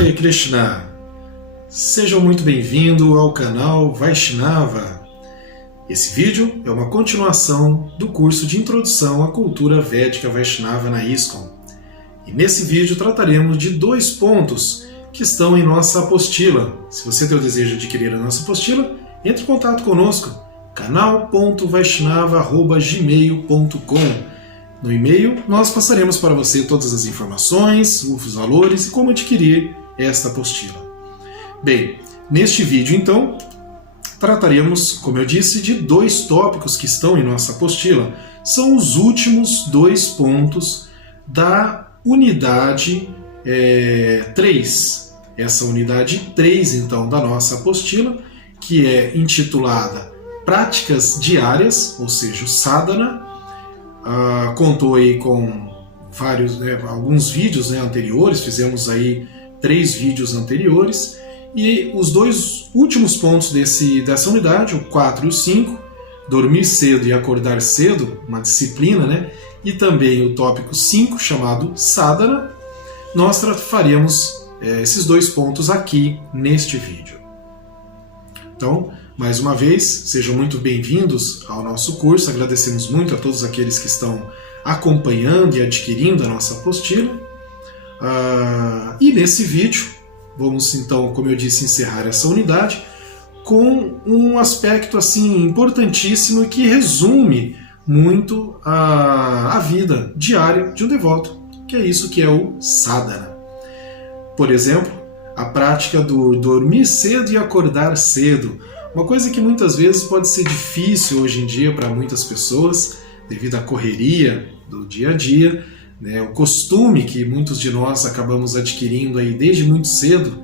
Hare Krishna! Sejam muito bem-vindos ao canal Vaishnava. Esse vídeo é uma continuação do curso de Introdução à Cultura Védica Vaishnava na ISKCON. E nesse vídeo trataremos de 2 pontos que estão em nossa apostila. Se você tem o desejo de adquirir a nossa apostila, entre em contato conosco, canal.vaishnava@gmail.com. No e-mail, nós passaremos para você todas as informações, os valores e como adquirir esta apostila. Bem, neste vídeo, então, trataremos, como eu disse, de 2 tópicos que estão em nossa apostila. São os últimos 2 pontos da unidade 3. Essa unidade 3, então, da nossa apostila, que é intitulada Práticas Diárias, ou seja, o Sadhana. Contou aí com alguns vídeos anteriores, fizemos aí 3 vídeos anteriores, e os 2 últimos pontos dessa unidade, o 4 e o 5, dormir cedo e acordar cedo, uma disciplina, e também o tópico 5, chamado Sadhana, nós faremos esses 2 pontos aqui neste vídeo. Então, mais uma vez, sejam muito bem-vindos ao nosso curso. Agradecemos muito a todos aqueles que estão acompanhando e adquirindo a nossa apostila. E nesse vídeo, vamos então, como eu disse, encerrar essa unidade com um aspecto assim importantíssimo e que resume muito a vida diária de um devoto, que é isso que é o sadhana. Por exemplo, a prática do dormir cedo e acordar cedo. Uma coisa que muitas vezes pode ser difícil hoje em dia para muitas pessoas, devido à correria do dia a dia, o costume que muitos de nós acabamos adquirindo aí desde muito cedo,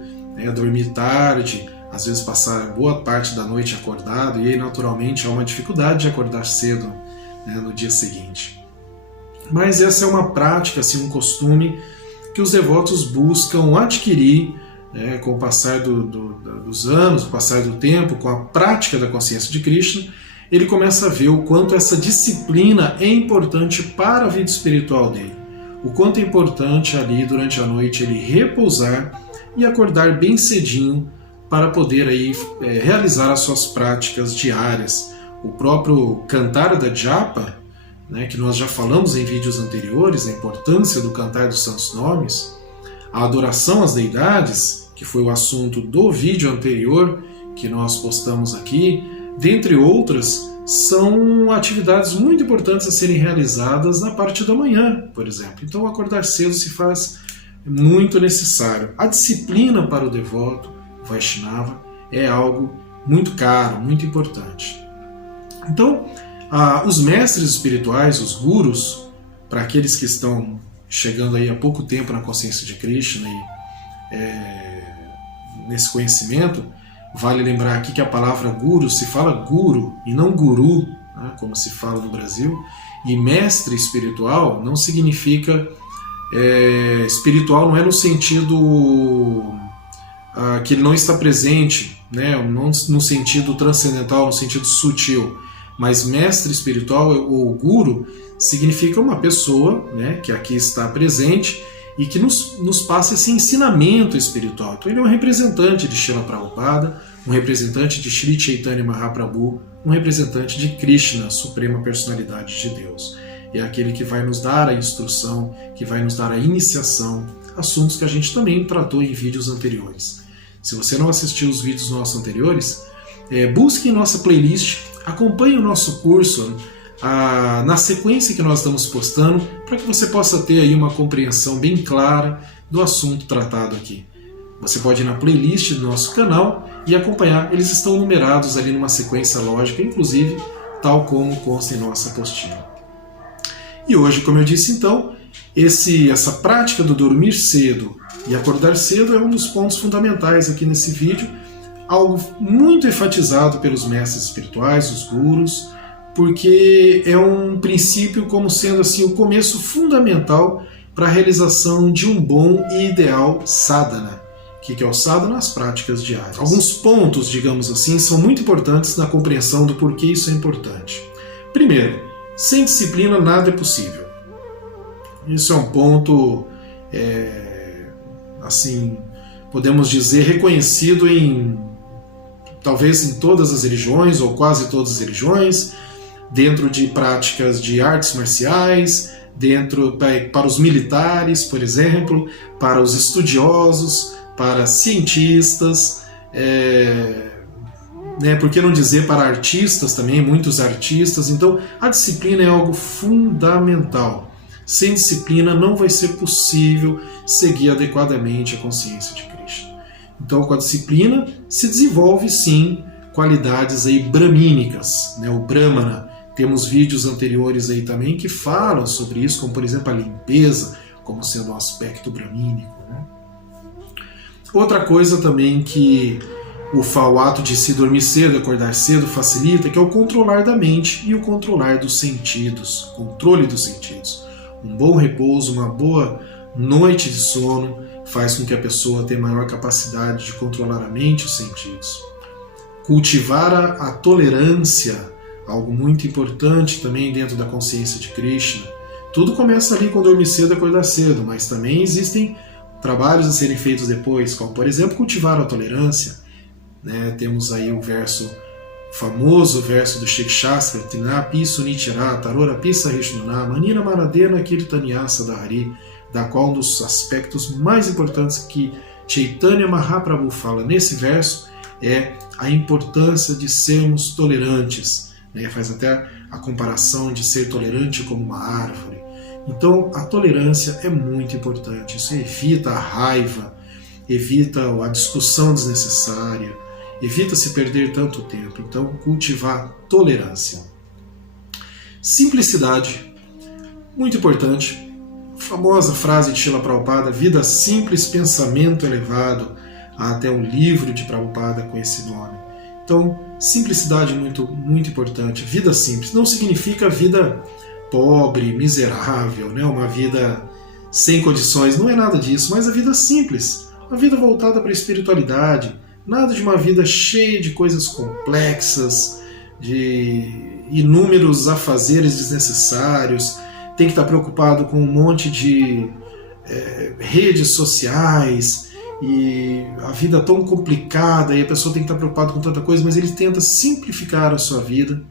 dormir tarde, às vezes passar boa parte da noite acordado, e aí naturalmente há uma dificuldade de acordar cedo no dia seguinte. Mas essa é uma prática, assim, um costume que os devotos buscam adquirir com o passar dos anos, o passar do tempo, com a prática da consciência de Krishna. Ele começa a ver o quanto essa disciplina é importante para a vida espiritual dele. O quanto é importante ali durante a noite ele repousar e acordar bem cedinho para poder aí realizar as suas práticas diárias. O próprio Cantar da Japa, que nós já falamos em vídeos anteriores, a importância do cantar dos santos nomes, a adoração às deidades, que foi o assunto do vídeo anterior que nós postamos aqui, dentre outras, são atividades muito importantes a serem realizadas na parte da manhã, por exemplo. Então, acordar cedo se faz muito necessário. A disciplina para o devoto Vaishnava é algo muito caro, muito importante. Então, os mestres espirituais, os gurus, para aqueles que estão chegando aí há pouco tempo na consciência de Krishna e nesse conhecimento, vale lembrar aqui que a palavra guru se fala guru e não guru, como se fala no Brasil, e mestre espiritual não significa espiritual, não é no sentido que ele não está presente, não no sentido transcendental, no sentido sutil, mas mestre espiritual ou guru significa uma pessoa que aqui está presente e que nos passa esse ensinamento espiritual. Então ele é um representante de Srila Prabhupada, um representante de Sri Chaitanya Mahaprabhu, um representante de Krishna, a Suprema Personalidade de Deus. É aquele que vai nos dar a instrução, que vai nos dar a iniciação, assuntos que a gente também tratou em vídeos anteriores. Se você não assistiu os vídeos nossos anteriores, busque em nossa playlist, acompanhe o nosso curso na sequência que nós estamos postando, para que você possa ter aí uma compreensão bem clara do assunto tratado aqui. Você pode ir na playlist do nosso canal e acompanhar, eles estão numerados ali numa sequência lógica, inclusive tal como consta em nossa apostila. E hoje, como eu disse então, essa prática do dormir cedo e acordar cedo é um dos pontos fundamentais aqui nesse vídeo, algo muito enfatizado pelos mestres espirituais, os gurus, porque é um princípio como sendo assim o começo fundamental para a realização de um bom e ideal sadhana. O que é o sadhana? As práticas diárias. Alguns pontos, digamos assim, são muito importantes na compreensão do porquê isso é importante. Primeiro, sem disciplina nada é possível. Isso é um ponto assim podemos dizer, reconhecido talvez em todas as religiões, ou quase todas as religiões, dentro de práticas de artes marciais, para os militares, por exemplo, para os estudiosos, para cientistas, por que não dizer para artistas também, muitos artistas. Então a disciplina é algo fundamental. Sem disciplina não vai ser possível seguir adequadamente a consciência de Krishna. Então com a disciplina se desenvolve sim qualidades aí brahmínicas, o Brahmana. Temos vídeos anteriores aí também que falam sobre isso, como por exemplo a limpeza, como sendo um aspecto brahmínico. Outra coisa também que o ato de se dormir cedo, acordar cedo facilita, que é o controlar da mente e o controlar dos sentidos, controle dos sentidos. Um bom repouso, uma boa noite de sono faz com que a pessoa tenha maior capacidade de controlar a mente e os sentidos. Cultivar a tolerância, algo muito importante também dentro da consciência de Krishna. Tudo começa ali com dormir cedo e acordar cedo, mas também existem trabalhos a serem feitos depois, como por exemplo cultivar a tolerância. Temos aí o famoso verso do Shikshastra, Tinapi Sunichara Tarora Pisa Rishnuna Manina Maradena Kirtanyasa Dahari, da qual um dos aspectos mais importantes que Chaitanya Mahaprabhu fala nesse verso é a importância de sermos tolerantes. Faz até a comparação de ser tolerante como uma árvore. Então a tolerância é muito importante. Isso evita a raiva, evita a discussão desnecessária, evita se perder tanto tempo. Então cultivar tolerância. Simplicidade, muito importante. A famosa frase de Srila Prabhupada, vida simples, pensamento elevado. Há até um livro de Prabhupada com esse nome. Então, simplicidade muito, muito importante. Vida simples não significa vida pobre, miserável, uma vida sem condições. Não é nada disso, mas a vida simples. Uma vida voltada para a espiritualidade. Nada de uma vida cheia de coisas complexas, de inúmeros afazeres desnecessários. Tem que estar preocupado com um monte de redes sociais, e a vida tão complicada, e a pessoa tem que estar preocupada com tanta coisa, mas ele tenta simplificar a sua vida,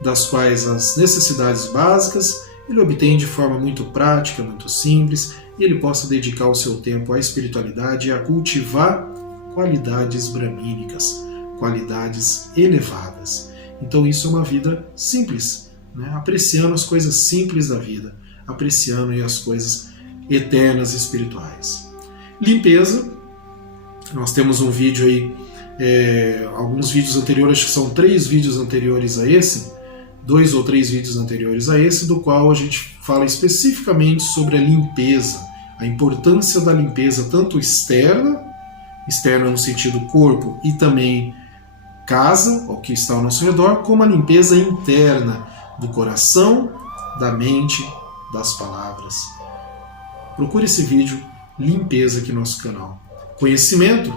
das quais as necessidades básicas ele obtém de forma muito prática, muito simples, e ele possa dedicar o seu tempo à espiritualidade e a cultivar qualidades brahmínicas, qualidades elevadas. Então isso é uma vida simples, apreciando as coisas simples da vida, apreciando as coisas eternas e espirituais. Limpeza. Nós temos um vídeo aí, alguns vídeos anteriores, acho que são 3 vídeos anteriores a esse, 2 ou 3 vídeos anteriores a esse, do qual a gente fala especificamente sobre a limpeza, a importância da limpeza tanto externa no sentido corpo e também casa, o que está ao nosso redor, como a limpeza interna do coração, da mente, das palavras. Procure esse vídeo, limpeza, aqui no nosso canal. Conhecimento.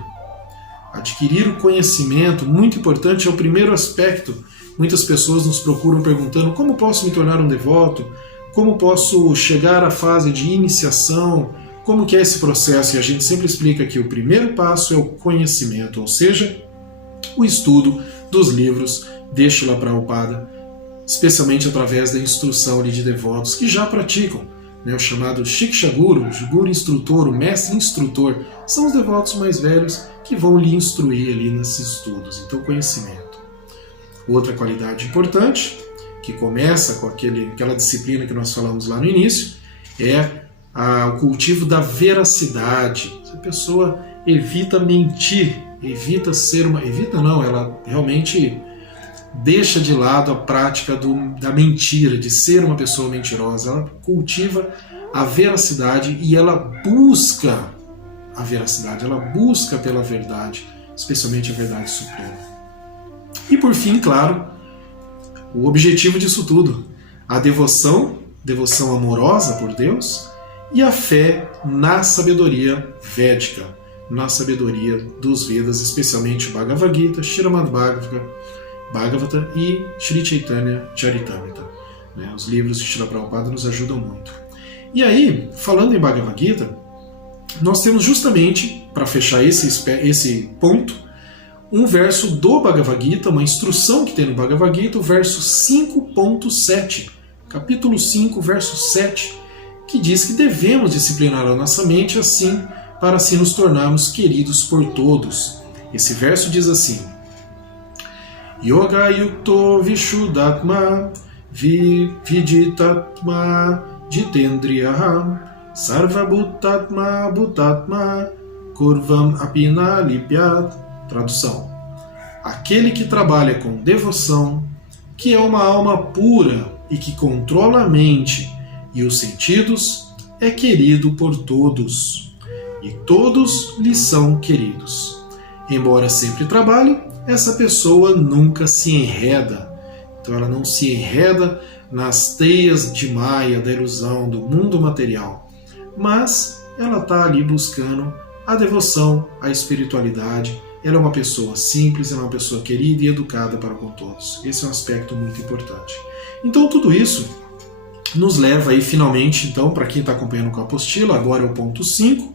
Adquirir o conhecimento, muito importante, é o primeiro aspecto. Muitas pessoas nos procuram perguntando como posso me tornar um devoto, como posso chegar à fase de iniciação, como que é esse processo, e a gente sempre explica que o primeiro passo é o conhecimento, ou seja, o estudo dos livros de Srila Prabhupada, especialmente através da instrução de devotos que já praticam. O chamado Shiksha Guru, o guru instrutor, o mestre instrutor, são os devotos mais velhos que vão lhe instruir ali nesses estudos. Então, conhecimento. Outra qualidade importante, que começa com aquela disciplina que nós falamos lá no início, é o cultivo da veracidade. A pessoa evita mentir, ela realmente deixa de lado a prática da mentira, de ser uma pessoa mentirosa. Ela cultiva a veracidade e ela busca a veracidade, ela busca pela verdade, especialmente a verdade suprema. E por fim, claro, o objetivo disso tudo, a devoção amorosa por Deus e a fé na sabedoria védica, na sabedoria dos Vedas, especialmente o Bhagavad Gita, Srimad Bhagavata e Sri Chaitanya Charitamrita. Os livros de Srila Prabhupada nos ajudam muito. E aí, falando em Bhagavad Gita, nós temos justamente, para fechar esse ponto, um verso do Bhagavad Gita, uma instrução que tem no Bhagavad Gita, o verso 5.7, capítulo 5, verso 7, que diz que devemos disciplinar a nossa mente assim, para assim nos tornarmos queridos por todos. Esse verso diz assim: Yoga yukto vishuddhatma viditatma jitendriyaham sarvabhutatma bhutatma kurvam apina lipyat. Tradução: aquele que trabalha com devoção, que é uma alma pura e que controla a mente e os sentidos, é querido por todos, e todos lhe são queridos. Embora sempre trabalhe, essa pessoa nunca se enreda. Então ela não se enreda nas teias de maia da ilusão do mundo material, mas ela está ali buscando a devoção, a espiritualidade. Ela é uma pessoa simples, ela é uma pessoa querida e educada para com todos. Esse é um aspecto muito importante. Então tudo isso nos leva aí finalmente, então, para quem está acompanhando com a apostila, agora é o ponto 5,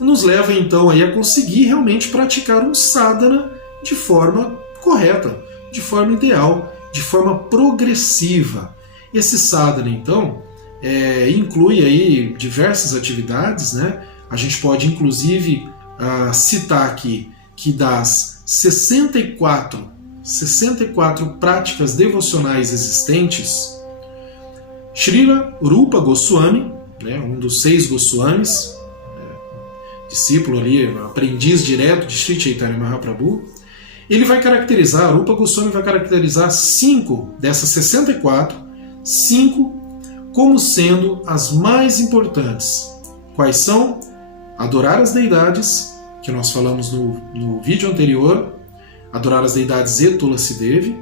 nos leva então aí a conseguir realmente praticar um sadhana de forma correta, de forma ideal, de forma progressiva. Esse sadhana então inclui aí diversas atividades, né? A gente pode inclusive citar aqui que das 64 práticas devocionais existentes, Srila Rupa Goswami, né, um dos 6 Goswamis, discípulo ali, aprendiz direto de Sri Chaitanya Mahaprabhu, ele vai caracterizar, Rupa Goswami vai caracterizar 5 dessas 64, 5 como sendo as mais importantes. Quais são? Adorar as deidades, que nós falamos no vídeo anterior, adorar as deidades e Tulasi Devi,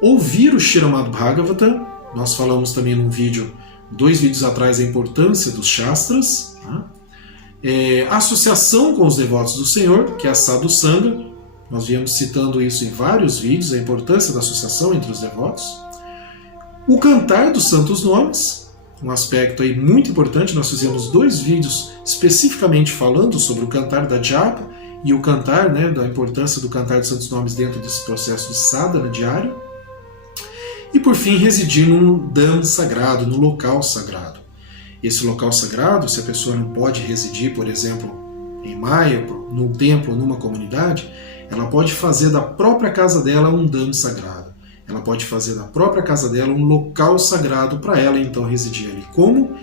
ouvir o Srimad Bhagavatam, nós falamos também num vídeo, 2 vídeos atrás, a importância dos Shastras, né? Associação com os devotos do Senhor, que é a Sadhu Sangha, nós viemos citando isso em vários vídeos, a importância da associação entre os devotos, o cantar dos santos nomes, um aspecto aí muito importante. Nós fizemos 2 vídeos especificamente falando sobre o cantar da japa e o cantar, né, da importância do cantar dos santos nomes dentro desse processo de sadhana diário. E por fim, residir num dham sagrado, no local sagrado. Esse local sagrado, se a pessoa não pode residir, por exemplo, em Maya, num templo, numa comunidade, ela pode fazer da própria casa dela um dham sagrado. Ela pode fazer da própria casa dela um local sagrado para ela então residir ali. Como?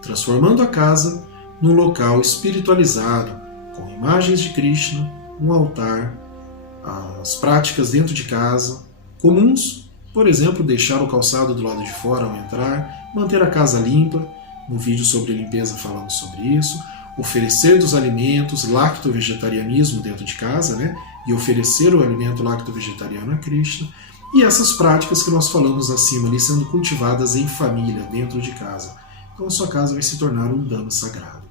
Transformando a casa num local espiritualizado, com imagens de Krishna, um altar, as práticas dentro de casa, comuns, por exemplo, deixar o calçado do lado de fora ao entrar, manter a casa limpa, no vídeo sobre limpeza falamos sobre isso, oferecer dos alimentos, lacto-vegetarianismo dentro de casa, né? E oferecer o alimento lacto-vegetariano a Krishna, e essas práticas que nós falamos acima ali sendo cultivadas em família, dentro de casa. Então a sua casa vai se tornar um dham sagrado.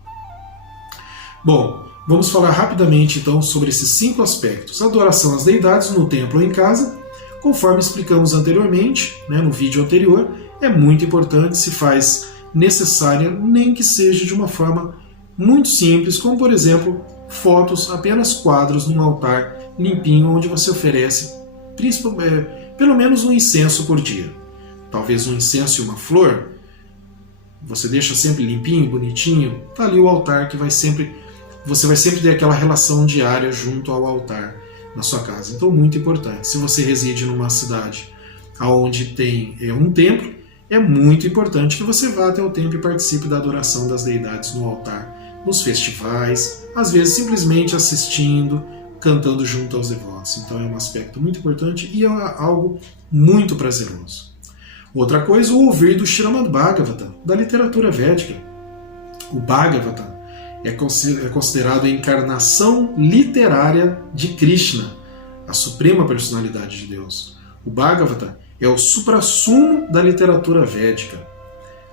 Bom, vamos falar rapidamente então sobre esses 5 aspectos. Adoração às deidades no templo ou em casa, conforme explicamos anteriormente, né, no vídeo anterior, é muito importante, se faz necessária, nem que seja de uma forma muito simples, como por exemplo, fotos, apenas quadros num altar limpinho, onde você oferece pelo menos um incenso por dia. Talvez um incenso e uma flor, você deixa sempre limpinho, bonitinho, está ali o altar que você vai sempre ter aquela relação diária junto ao altar na sua casa. Então, muito importante. Se você reside numa cidade onde tem um templo, é muito importante que você vá até o templo e participe da adoração das deidades no altar, nos festivais, às vezes simplesmente assistindo, cantando junto aos devotos. Então é um aspecto muito importante e é algo muito prazeroso. Outra coisa, o ouvir do Srimad Bhagavatam, da literatura védica. O Bhagavatam é considerado a encarnação literária de Krishna, a suprema personalidade de Deus. O Bhagavatam é o suprassumo da literatura védica.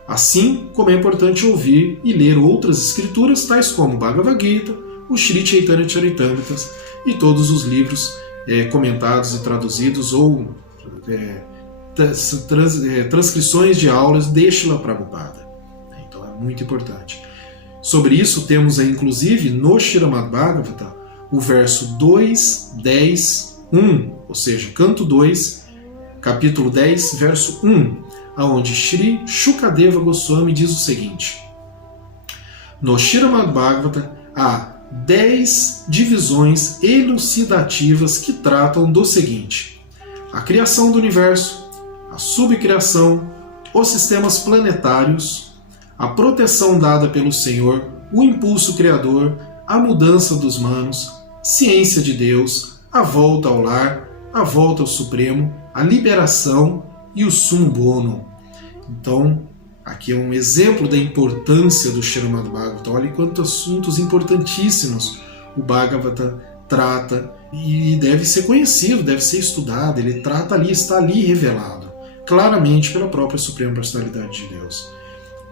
Assim como é importante ouvir e ler outras escrituras, tais como o Bhagavad Gita, o Sri Chaitanya Charitamrita e todos os livros comentados e traduzidos ou transcrições de aulas de Srila Prabhupada. Então é muito importante. Sobre isso temos aí, inclusive, no Śrīmad Bhagavata, o verso 2, 10, 1, ou seja, canto 2, capítulo 10, verso 1, aonde Shri Shukadeva Goswami diz o seguinte: no Śrīmad Bhagavata há 10 divisões elucidativas que tratam do seguinte: a criação do universo, a subcriação, os sistemas planetários, a proteção dada pelo Senhor, o impulso criador, a mudança dos manos, ciência de Deus, a volta ao lar, a volta ao Supremo, a liberação e o Sum Bono. Então, aqui é um exemplo da importância do Śrīmad Bhagavata. Olha quantos assuntos importantíssimos o Bhagavata trata e deve ser conhecido, deve ser estudado. Ele trata ali, está ali revelado, claramente pela própria Suprema Personalidade de Deus.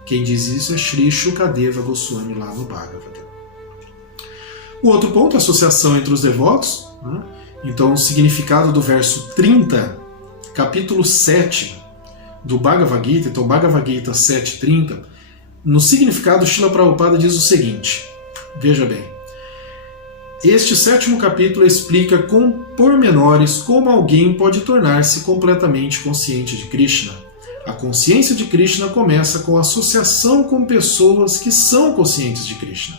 Quem diz isso é Shri Shukadeva Goswami lá no Bhagavata. O outro ponto, a associação entre os devotos, né? Então, o significado do verso 30, capítulo 7 do Bhagavad Gita, então Bhagavad Gita 7.30, no significado, Srila Prabhupada diz o seguinte, veja bem, este 7º capítulo explica com pormenores como alguém pode tornar-se completamente consciente de Krishna. A consciência de Krishna começa com a associação com pessoas que são conscientes de Krishna.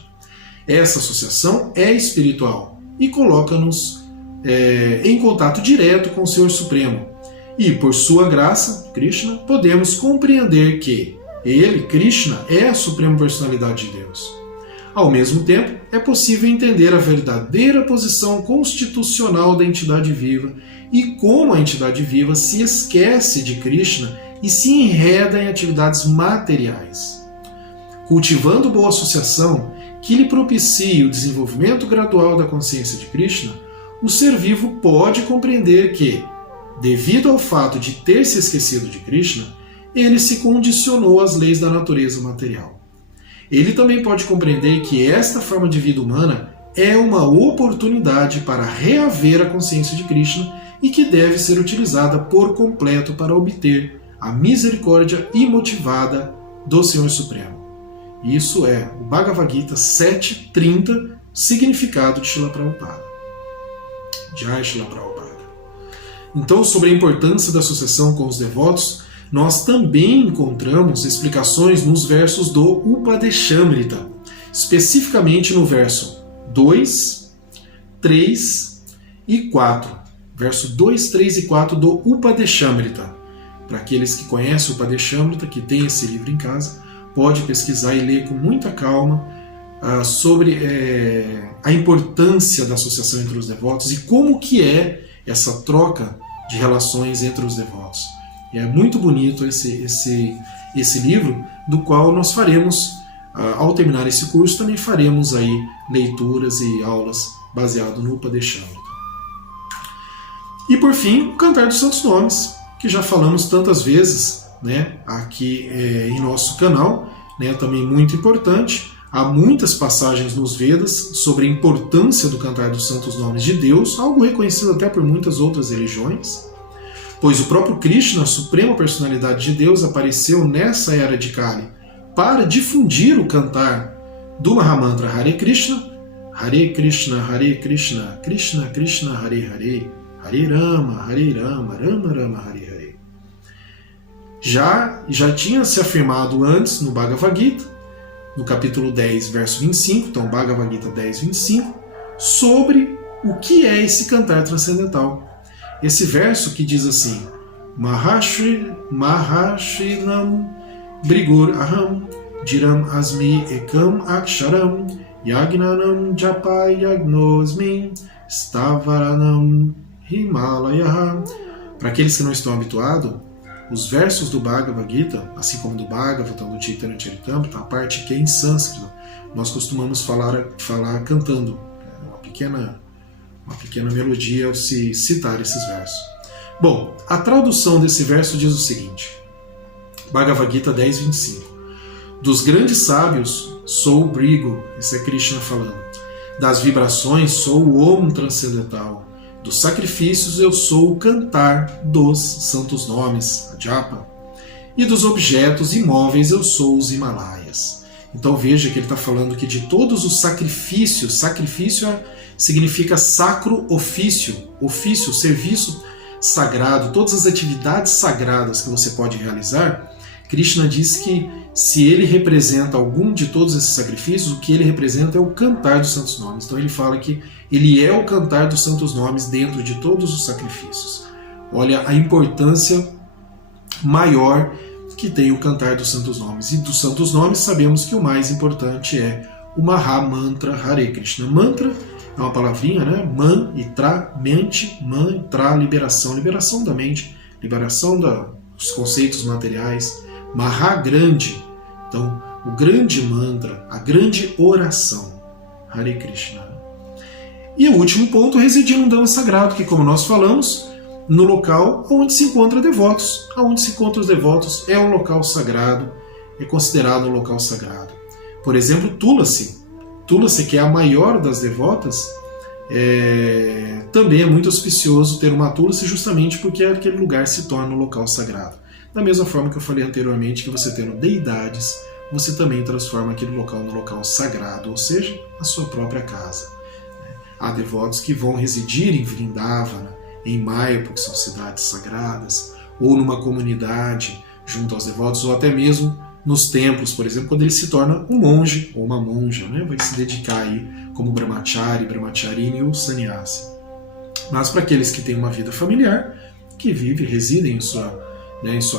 Essa associação é espiritual e coloca-nos em contato direto com o Senhor Supremo. E, por sua graça, Krishna, podemos compreender que ele, Krishna, é a Suprema Personalidade de Deus. Ao mesmo tempo, é possível entender a verdadeira posição constitucional da entidade viva e como a entidade viva se esquece de Krishna e se enreda em atividades materiais. Cultivando boa associação que lhe propicie o desenvolvimento gradual da consciência de Krishna, o ser vivo pode compreender que, devido ao fato de ter se esquecido de Krishna, ele se condicionou às leis da natureza material. Ele também pode compreender que esta forma de vida humana é uma oportunidade para reaver a consciência de Krishna e que deve ser utilizada por completo para obter a misericórdia imotivada do Senhor Supremo. Isso é o Bhagavad Gita 7.30, significado de Srila Prabhupada. Jai Srila Prabhupada. Então, sobre a importância da associação com os devotos, nós também encontramos explicações nos versos do Upadeshamrita, especificamente no verso 2, 3 e 4. Verso 2, 3 e 4 do Upadeshamrita. Para aqueles que conhecem o Upadeshamrita, que tem esse livro em casa, pode pesquisar e ler com muita calma sobre a importância da associação entre os devotos e como que é essa troca de relações entre os devotos. E é muito bonito esse livro, do qual nós faremos, ao terminar esse curso, também faremos aí leituras e aulas baseado no Upadeshamrita. E por fim, o Cantar dos Santos Nomes, que já falamos tantas vezes, né, aqui em nosso canal, né, também muito importante. Há muitas passagens nos Vedas sobre a importância do Cantar dos Santos Nomes de Deus, algo reconhecido até por muitas outras religiões, pois o próprio Krishna, a Suprema Personalidade de Deus, apareceu nessa era de Kali para difundir o cantar do Mahamantra Hare Krishna, Hare Krishna, Krishna Krishna, Hare Hare, Hare Rama, Rama Rama, Hare Hare. Já tinha se afirmado antes no Bhagavad Gita, no capítulo 10, verso 25, então Bhagavad Gita 10, 25, sobre o que é esse cantar transcendental. Esse verso que diz assim: Mahashrinam Brigur Aham Jiram Asmi Ekam Aksharam Yagnanam Japai Yagnosmin Stavaranam Himalaya. Para aqueles que não estão habituados, os versos do Bhagavad Gita, assim como do Bhagavata, do Chaitanya Charitamrita, a parte que é em sânscrito, nós costumamos falar cantando uma pequena melodia ao se citar esses versos. Bom, a tradução desse verso diz o seguinte: Bhagavad Gita 10, 25. Dos grandes sábios sou o Brigo, esse é Krishna falando. Das vibrações sou o Om transcendental. Dos sacrifícios eu sou o cantar dos santos nomes, a Japa. E dos objetos imóveis eu sou os Himalaias. Então veja que ele está falando que de todos os sacrifícios, sacrifício significa sacro ofício, ofício, serviço sagrado, todas as atividades sagradas que você pode realizar, Krishna diz que se ele representa algum de todos esses sacrifícios, o que ele representa é o cantar dos santos nomes. Então ele fala que ele é o cantar dos santos nomes dentro de todos os sacrifícios. Olha a importância maior que tem o cantar dos santos nomes. E dos santos nomes sabemos que o mais importante é o Maha Mantra Hare Krishna. Mantra é uma palavrinha, né? Man e tra, mente, man e tra, liberação. Liberação da mente, liberação dos conceitos materiais. Maha, grande. Então, o grande mantra, a grande oração. Hare Krishna. E o último ponto, residir num dama sagrado, que como nós falamos, no local onde se encontra devotos. Onde se encontram os devotos é um local sagrado, é considerado um local sagrado. Por exemplo, Tulasi. Tulasi, que é a maior das devotas, também é muito auspicioso ter uma Tulasi justamente porque aquele lugar se torna um local sagrado. Da mesma forma que eu falei anteriormente, que você tendo deidades, você também transforma aquele local no local sagrado, ou seja, a sua própria casa. Há devotos que vão residir em Vrindavana, em Mayapur, que são cidades sagradas, ou numa comunidade junto aos devotos, ou até mesmo nos templos, por exemplo, quando ele se torna um monge ou uma monja, né? Vai se dedicar aí como brahmachari, brahmacharini ou sannyasi. Mas para aqueles que têm uma vida familiar, que residem em sua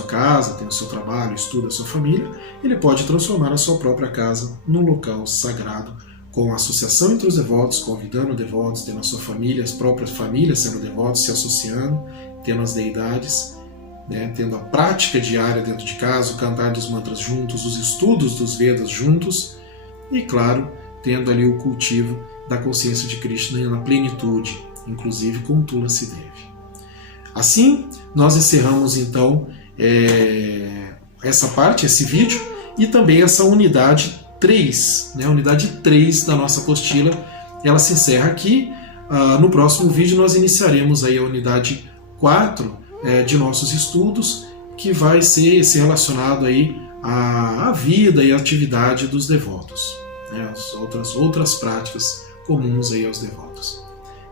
casa, tem o seu trabalho, estuda a sua família, ele pode transformar a sua própria casa num local sagrado, com a associação entre os devotos, convidando devotos, tendo a sua família, as próprias famílias sendo devotos, se associando, tendo as deidades, né, tendo a prática diária dentro de casa, o cantar dos mantras juntos, os estudos dos Vedas juntos e, claro, tendo ali o cultivo da consciência de Krishna na plenitude, inclusive com Tulasi Devi. Assim, nós encerramos então essa parte, esse vídeo, e também essa unidade 3, né, a unidade 3 da nossa apostila, ela se encerra aqui. No próximo vídeo nós iniciaremos aí a unidade 4 de nossos estudos, que vai ser relacionado aí à vida e à atividade dos devotos, né, as outras práticas comuns aí aos devotos.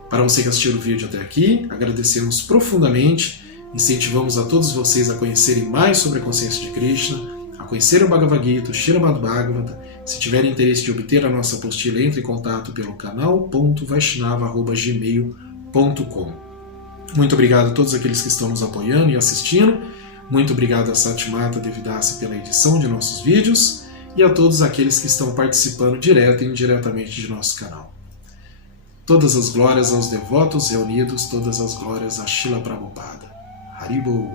Para você que assistiu o vídeo até aqui, agradecemos profundamente, incentivamos a todos vocês a conhecerem mais sobre a consciência de Krishna, a conhecer o Bhagavad Gita, o Śrīmad Bhagavata. Se tiverem interesse de obter a nossa apostila, entre em contato pelo canal.vaishnava@gmail.com. Muito obrigado a todos aqueles que estão nos apoiando e assistindo. Muito obrigado a Satimata Devidasi pela edição de nossos vídeos e a todos aqueles que estão participando direto e indiretamente de nosso canal. Todas as glórias aos devotos reunidos, todas as glórias a Srila Prabhupada. Haribol.